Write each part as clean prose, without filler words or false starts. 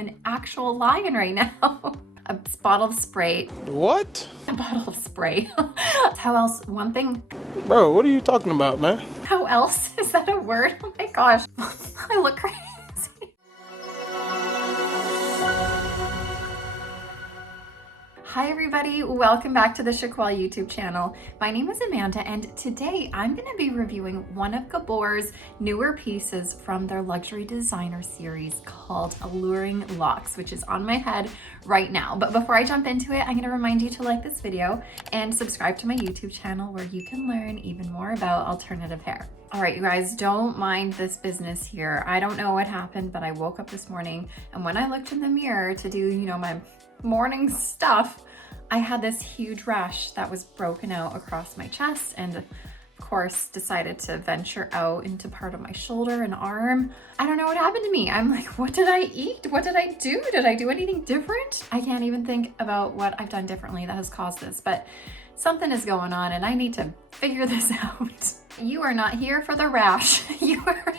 an actual lion right now. A bottle of spray. What? A bottle of spray. How else? One thing. Bro, what are you talking about, man? How else? Is that a word? Oh my gosh. I look crazy. Hi everybody, welcome back to the Chiquel YouTube channel. My name is Amanda and today I'm going to be reviewing one of Gabor's newer pieces from their luxury designer series called Alluring Locks, which is on my head right now. But before I jump into it, I'm going to remind you to like this video and subscribe to my YouTube channel where you can learn even more about alternative hair. All right, you guys, don't mind this business here. I don't know what happened, but I woke up this morning and when I looked in the mirror to do, my morning stuff, I had this huge rash that was broken out across my chest and of course decided to venture out into part of my shoulder and arm. I don't know what happened to me. I'm like, what did I eat? What did I do? Did I do anything different? I can't even think about what I've done differently that has caused this, but something is going on and I need to figure this out. You are not here for the rash. You are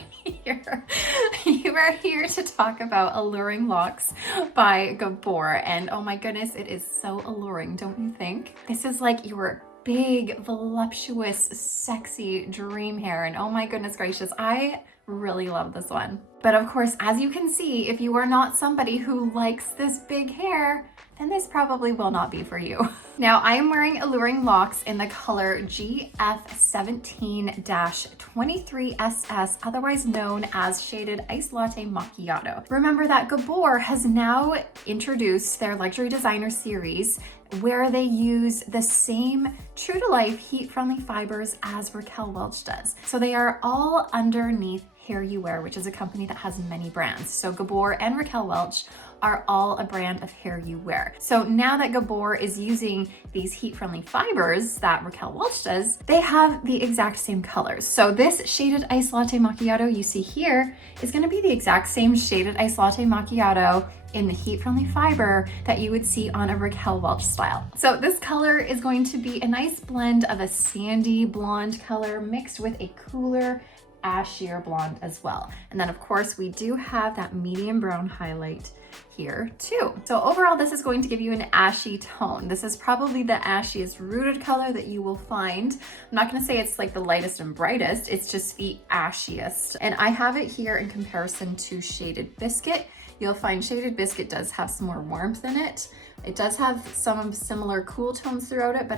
here to talk about Alluring Locks by Gabor. And oh my goodness, it is so alluring, don't you think? This is like your big, voluptuous, sexy dream hair. And oh my goodness gracious, I really love this one. But of course, as you can see, if you are not somebody who likes this big hair, then this probably will not be for you. Now, I am wearing Alluring Locks in the color GF17-23SS, otherwise known as Shaded Iced Latte Macchiato. Remember that Gabor has now introduced their luxury designer series where they use the same true-to-life heat-friendly fibers as Chiquel Wigs does. So they are all underneath Hair You Wear, which is a company that has many brands. So Gabor and Chiquel Wigs are all a brand of Hair You Wear. So now that Gabor is using these heat-friendly fibers that Chiquel Wigs does, they have the exact same colors. So this Shaded Iced Latte Macchiato you see here is gonna be the exact same Shaded Iced Latte Macchiato in the heat-friendly fiber that you would see on a Chiquel Wigs style. So this color is going to be a nice blend of a sandy blonde color mixed with a cooler, ashier blonde as well. And then of course we do have that medium brown highlight here too. So overall, this is going to give you an ashy tone. This is probably the ashiest rooted color that you will find. I'm not gonna say it's like the lightest and brightest, it's just the ashiest. And I have it here in comparison to Shaded Biscuit. You'll find Shaded Biscuit does have some more warmth in it. It does have some similar cool tones throughout it, but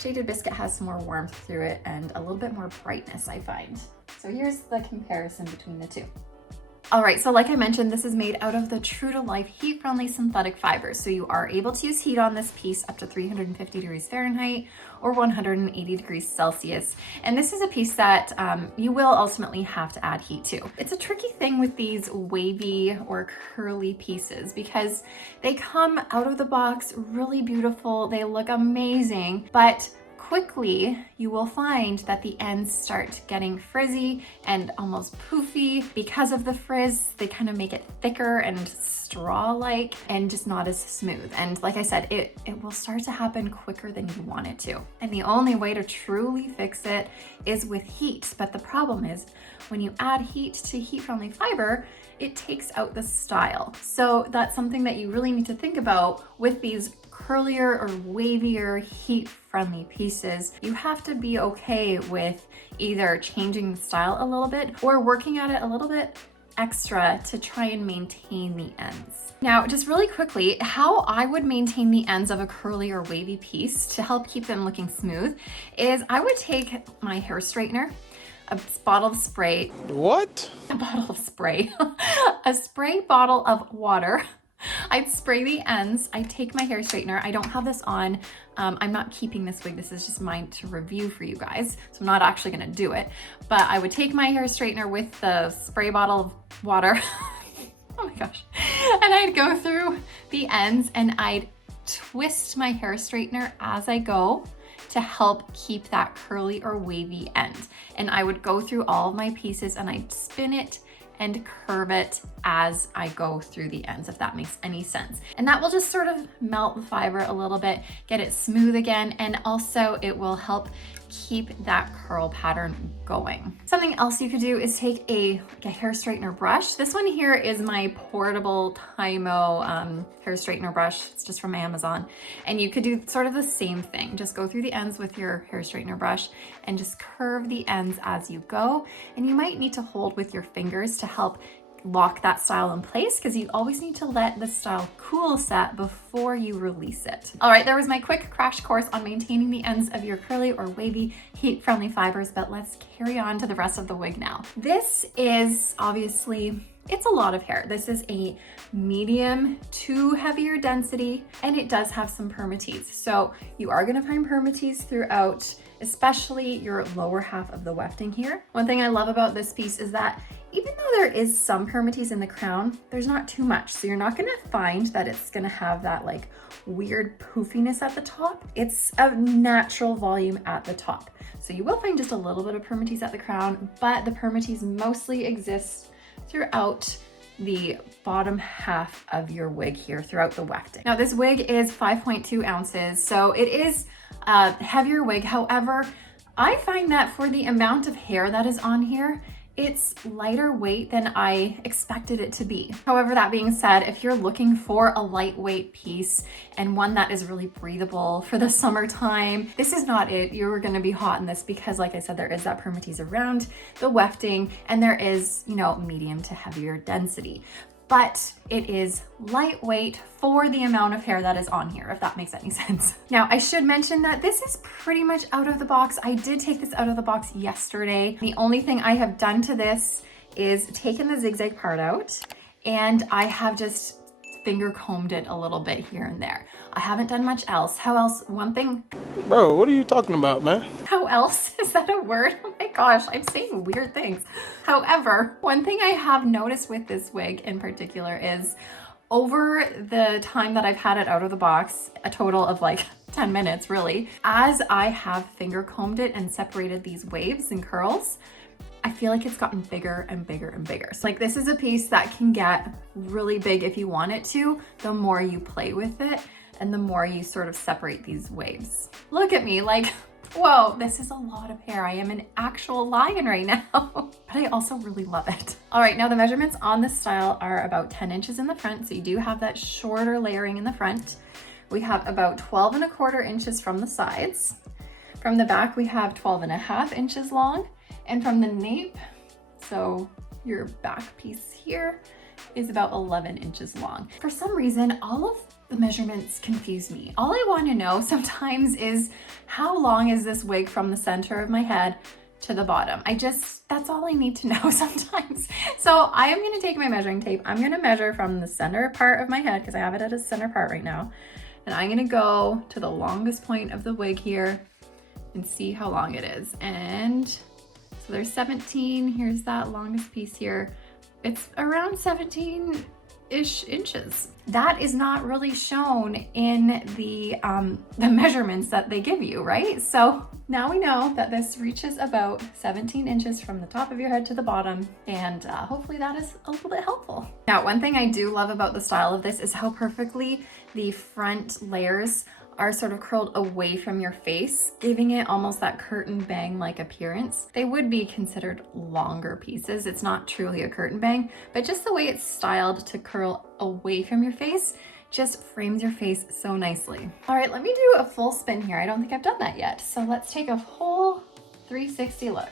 Shaded Biscuit has some more warmth through it and a little bit more brightness, I find. So here's the comparison between the two. All right, so like I mentioned, this is made out of the true-to-life heat-friendly synthetic fibers. So you are able to use heat on this piece up to 350 degrees Fahrenheit or 180 degrees Celsius. And this is a piece that you will ultimately have to add heat to. It's a tricky thing with these wavy or curly pieces because they come out of the box really beautiful. They look amazing, but quickly you will find that the ends start getting frizzy and almost poofy. Because of the frizz, they kind of make it thicker and straw-like and just not as smooth. And like I said, it will start to happen quicker than you want it to. And the only way to truly fix it is with heat. But the problem is when you add heat to heat-friendly fiber, it takes out the style. So that's something that you really need to think about with these curlier or wavier heat-friendly pieces. You have to be okay with either changing the style a little bit or working at it a little bit extra to try and maintain the ends. Now, just really quickly, how I would maintain the ends of a curly or wavy piece to help keep them looking smooth is I would take my hair straightener, a bottle of spray. What? A bottle of spray. A spray bottle of water. I'd spray the ends. I take my hair straightener. I don't have this on. I'm not keeping this wig. This is just mine to review for you guys. So I'm not actually gonna do it. But I would take my hair straightener with the spray bottle of water. Oh my gosh. And I'd go through the ends and I'd twist my hair straightener as I go to help keep that curly or wavy end. And I would go through all of my pieces and I'd spin it and curve it as I go through the ends, if that makes any sense. And that will just sort of melt the fiber a little bit, get it smooth again, and also it will help keep that curl pattern going. Something else you could do is take a hair straightener brush. This one here is my portable Tymo hair straightener brush. It's just from Amazon. And you could do sort of the same thing. Just go through the ends with your hair straightener brush and just curve the ends as you go. And you might need to hold with your fingers to help lock that style in place, because you always need to let the style cool set before you release it. All right, there was my quick crash course on maintaining the ends of your curly or wavy heat-friendly fibers, but let's carry on to the rest of the wig now. This is obviously, it's a lot of hair. This is a medium to heavier density, and it does have some permatease. So you are gonna find permatease throughout, especially your lower half of the wefting here. One thing I love about this piece is that even though there is some permatease in the crown, there's not too much. So you're not gonna find that it's gonna have that like weird poofiness at the top. It's a natural volume at the top. So you will find just a little bit of permatease at the crown, but the permatease mostly exists throughout the bottom half of your wig here throughout the wefting. Now this wig is 5.2 ounces, so it is a heavier wig. However, I find that for the amount of hair that is on here, it's lighter weight than I expected it to be. However, that being said, if you're looking for a lightweight piece and one that is really breathable for the summertime, this is not it. You're gonna be hot in this because, like I said, there is that permatease around the wefting, and there is, you know, medium to heavier density. But it is lightweight for the amount of hair that is on here, if that makes any sense. Now, I should mention that this is pretty much out of the box. I did take this out of the box yesterday. The only thing I have done to this is taken the zigzag part out, and I have just finger combed it a little bit here and there. I haven't done much else. How else? One thing. Bro, what are you talking about, man? How else? Is that a word? Oh my gosh, I'm saying weird things. However, one thing I have noticed with this wig in particular is over the time that I've had it out of the box, a total of like 10 minutes really, as I have finger combed it and separated these waves and curls, I feel like it's gotten bigger and bigger and bigger. So like this is a piece that can get really big if you want it to, the more you play with it and the more you sort of separate these waves. Look at me, like, whoa, this is a lot of hair. I am an actual lion right now, but I also really love it. All right, now the measurements on this style are about 10 inches in the front. So you do have that shorter layering in the front. We have about 12.25 inches from the sides. From the back, we have 12.5 inches long. And from the nape, so your back piece here, is about 11 inches long. For some reason, all of the measurements confuse me. All I want to know sometimes is how long is this wig from the center of my head to the bottom. That's all I need to know sometimes. So I am going to take my measuring tape. I'm going to measure from the center part of my head, because I have it at a center part right now. And I'm going to go to the longest point of the wig here and see how long it is. And so there's 17, here's that longest piece here. It's around 17-ish inches. That is not really shown in the measurements that they give you, right? So now we know that this reaches about 17 inches from the top of your head to the bottom, and hopefully that is a little bit helpful. Now, one thing I do love about the style of this is how perfectly the front layers are sort of curled away from your face, giving it almost that curtain bang-like appearance. They would be considered longer pieces. It's not truly a curtain bang, but just the way it's styled to curl away from your face just frames your face so nicely. All right, let me do a full spin here. I don't think I've done that yet. So let's take a whole 360 look.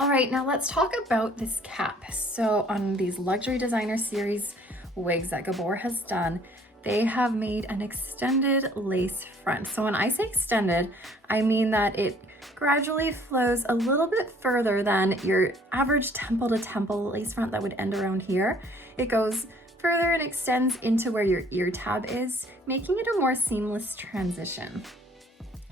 All right, now let's talk about this cap. So on these luxury designer series wigs that Gabor has done, they have made an extended lace front. So when I say extended, I mean that it gradually flows a little bit further than your average temple to temple lace front that would end around here. It goes further and extends into where your ear tab is, making it a more seamless transition.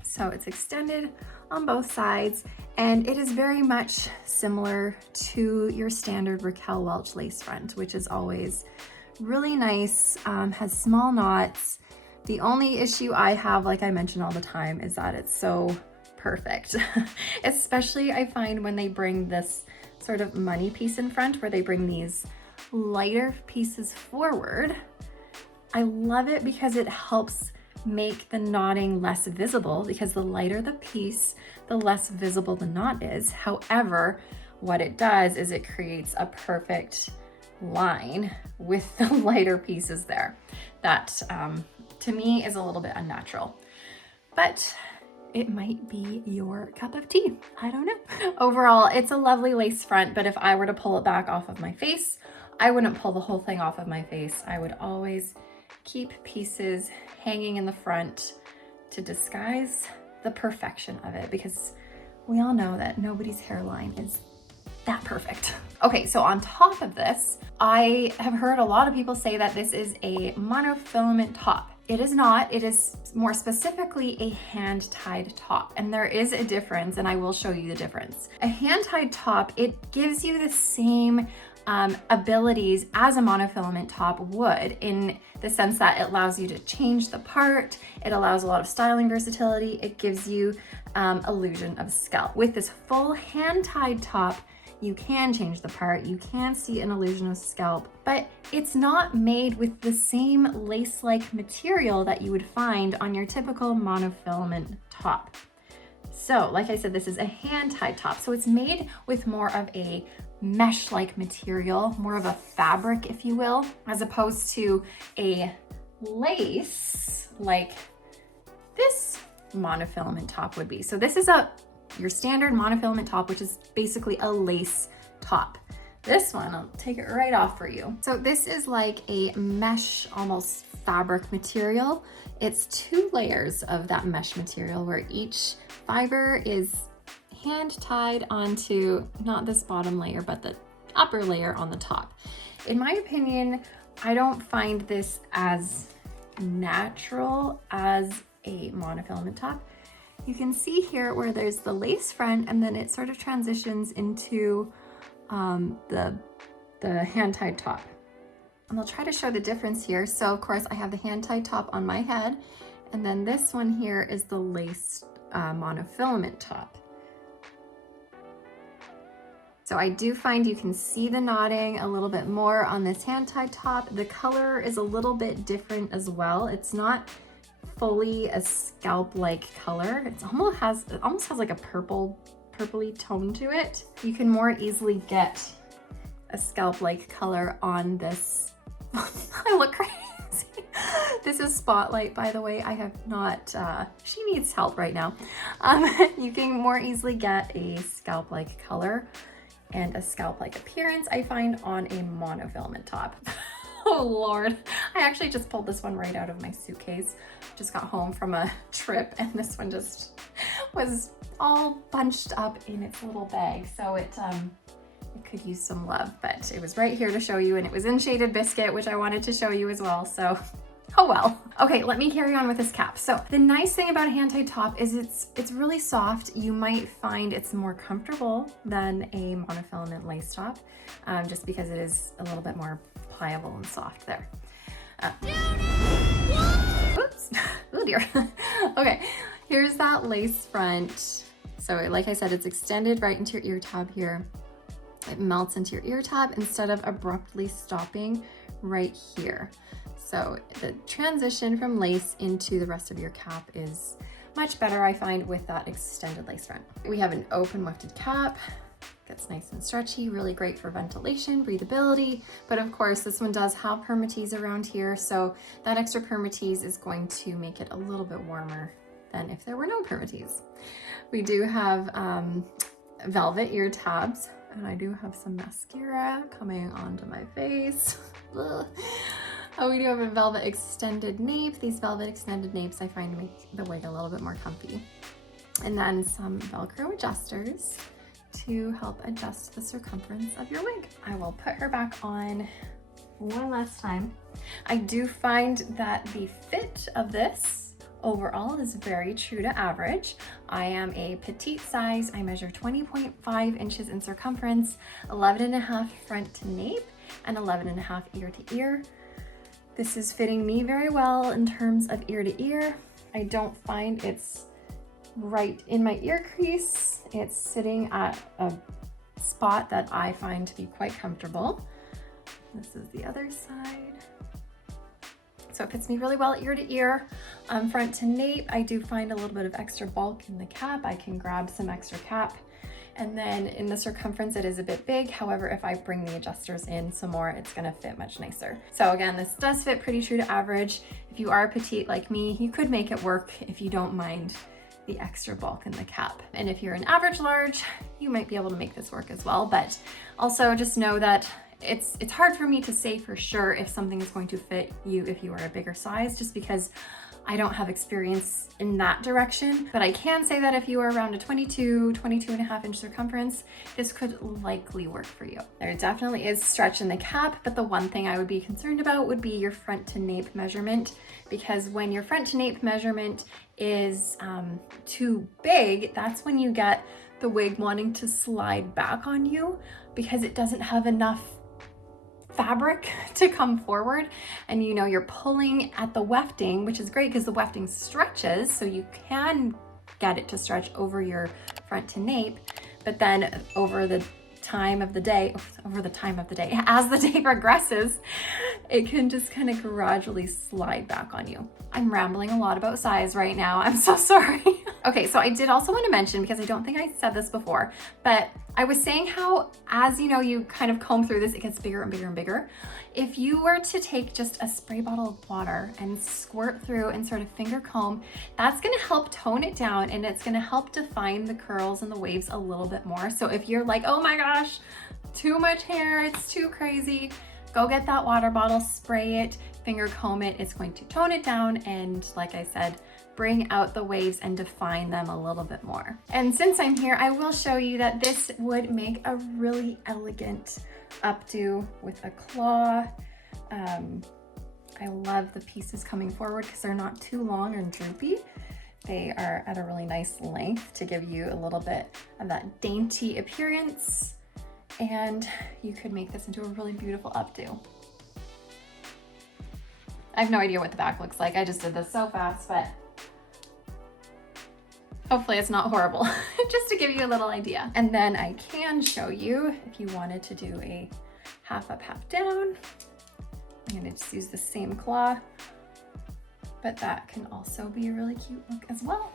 So it's extended on both sides, and it is very much similar to your standard Raquel Welch lace front, which is always really nice, has small knots, The only issue I have, like I mention all the time, is that it's so perfect. Especially I find when they bring this sort of money piece in front, where they bring these lighter pieces forward. I love it because it helps make the knotting less visible, because the lighter the piece, the less visible the knot is. However, what it does is it creates a perfect line with the lighter pieces there. That to me is a little bit unnatural, but it might be your cup of tea. I don't know. Overall, it's a lovely lace front, but if I were to pull it back off of my face, I wouldn't pull the whole thing off of my face. I would always keep pieces hanging in the front to disguise the perfection of it, because we all know that nobody's hairline is that perfect. Okay, so on top of this, I have heard a lot of people say that this is a monofilament top. It is not. It is more specifically a hand-tied top, and there is a difference, and I will show you the difference. A hand-tied top, it gives you the same abilities as a monofilament top would, in the sense that it allows you to change the part, it allows a lot of styling versatility, it gives you illusion of scalp. With this full hand-tied top, you can change the part, you can see an illusion of scalp, but it's not made with the same lace-like material that you would find on your typical monofilament top. So, like I said, this is a hand-tied top, so it's made with more of a mesh-like material, more of a fabric, if you will, as opposed to a lace like this monofilament top would be. So this is your standard monofilament top, which is basically a lace top. This one, I'll take it right off for you. So this is like a mesh, almost fabric material. It's 2 layers of that mesh material, where each fiber is hand tied onto not this bottom layer, but the upper layer on the top. In my opinion, I don't find this as natural as a monofilament top. You can see here where there's the lace front, and then it sort of transitions into the hand-tied top. And I'll try to show the difference here. So of course I have the hand-tied top on my head, and then this one here is the lace monofilament top. So I do find you can see the knotting a little bit more on this hand-tied top. The color is a little bit different as well. It's not fully a scalp-like color. It almost has like a purpley tone to it. You can more easily get a scalp-like color on this. I look crazy. This is Spotlight, by the way. I have not, she needs help right now. You can more easily get a scalp-like color and a scalp-like appearance, I find, on a monofilament top. Oh Lord, I actually just pulled this one right out of my suitcase. Just got home from a trip, and this one just was all bunched up in its little bag. So it could use some love, but it was right here to show you, and it was in shaded biscuit, which I wanted to show you as well. So oh well. Okay, let me carry on with this cap. So the nice thing about a hand-tied top is it's really soft. You might find it's more comfortable than a monofilament lace top, just because it is a little bit more pliable and soft there. Oops, oh dear. Okay, here's that lace front. So like I said, it's extended right into your ear tab here. It melts into your ear tab instead of abruptly stopping right here. So the transition from lace into the rest of your cap is much better, I find, with that extended lace front. We have an open wefted cap. Gets nice and stretchy, really great for ventilation, breathability. But of course, this one does have permatease around here, so that extra permatease is going to make it a little bit warmer than if there were no permatease. We do have velvet ear tabs, and I do have some mascara coming onto my face. Oh, we do have a velvet extended nape. These velvet extended napes I find make the wig a little bit more comfy. And then some Velcro adjusters to help adjust the circumference of your wig. I will put her back on one last time. I do find that the fit of this overall is very true to average. I am a petite size. I measure 20.5 inches in circumference, 11.5 front to nape, and 11.5 ear to ear. This is fitting me very well in terms of ear to ear. I don't find it's right in my ear crease. It's sitting at a spot that I find to be quite comfortable. This is the other side. So it fits me really well ear to ear. Front to nape, I do find a little bit of extra bulk in the cap. I can grab some extra cap. And then in the circumference, it is a bit big. However, if I bring the adjusters in some more, it's gonna fit much nicer. So again, this does fit pretty true to average. If you are petite like me, you could make it work if you don't mind the extra bulk in the cap. And if you're an average large, you might be able to make this work as well. But also just know that it's hard for me to say for sure if something is going to fit you if you are a bigger size, just because I don't have experience in that direction. But I can say that if you are around a 22 and a half inch circumference, this could likely work for you. There definitely is stretch in the cap, but the one thing I would be concerned about would be your front to nape measurement, because when your front to nape measurement is too big, that's when you get the wig wanting to slide back on you because it doesn't have enough fabric to come forward, and you know you're pulling at the wefting, which is great because the wefting stretches, so you can get it to stretch over your front to nape, but then over the time of the day, as the day progresses, it can just kind of gradually slide back on you. I'm rambling a lot about size right now. I'm so sorry. Okay, so I did also want to mention, because I don't think I said this before, but I was saying how as you know, you kind of comb through this, it gets bigger and bigger and bigger. If you were to take just a spray bottle of water and squirt through and sort of finger comb, that's gonna help tone it down, and it's gonna help define the curls and the waves a little bit more. So if you're like, oh my gosh, too much hair, it's too crazy, go get that water bottle, spray it, finger comb it. It's going to tone it down and, like I said, bring out the waves and define them a little bit more. And since I'm here, I will show you that this would make a really elegant updo with a claw. I love the pieces coming forward because they're not too long and droopy. They are at a really nice length to give you a little bit of that dainty appearance. And you could make this into a really beautiful updo. I have no idea what the back looks like. I just did this so fast, but hopefully it's not horrible, just to give you a little idea. And then I can show you if you wanted to do a half up, half down. I'm gonna just use the same claw, but that can also be a really cute look as well.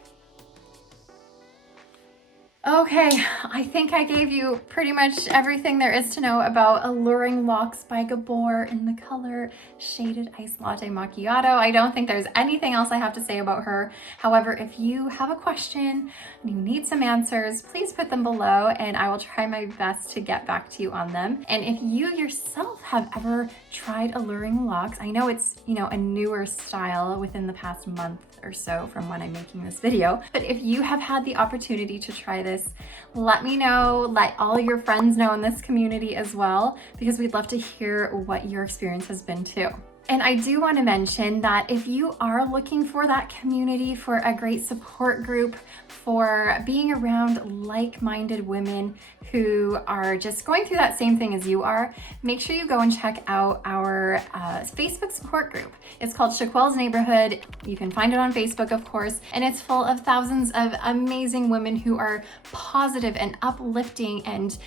Okay, I think I gave you pretty much everything there is to know about Alluring Locks by Gabor in the color Shaded Iced Latte Macchiato. I don't think there's anything else I have to say about her. However, if you have a question and you need some answers, please put them below and I will try my best to get back to you on them. And if you yourself have ever tried Alluring Locks, I know it's, you know, a newer style within the past month or so from when I'm making this video, but if you have had the opportunity to try this, let me know, let all your friends know in this community as well, because we'd love to hear what your experience has been too. And I do want to mention that if you are looking for that community, for a great support group, for being around like-minded women who are just going through that same thing as you are, make sure you go and check out our Facebook support group. It's called Chiquel's Neighborhood. You can find it on Facebook, of course, and it's full of thousands of amazing women who are positive and uplifting and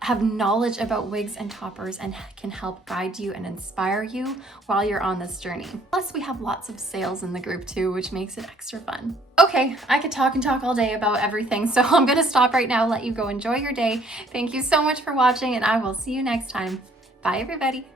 have knowledge about wigs and toppers and can help guide you and inspire you while you're on this journey. Plus, we have lots of sales in the group too, which makes it extra fun. Okay, I could talk and talk all day about everything, so I'm gonna stop right now, let you go enjoy your day. Thank you so much for watching, and I will see you next time. Bye, everybody.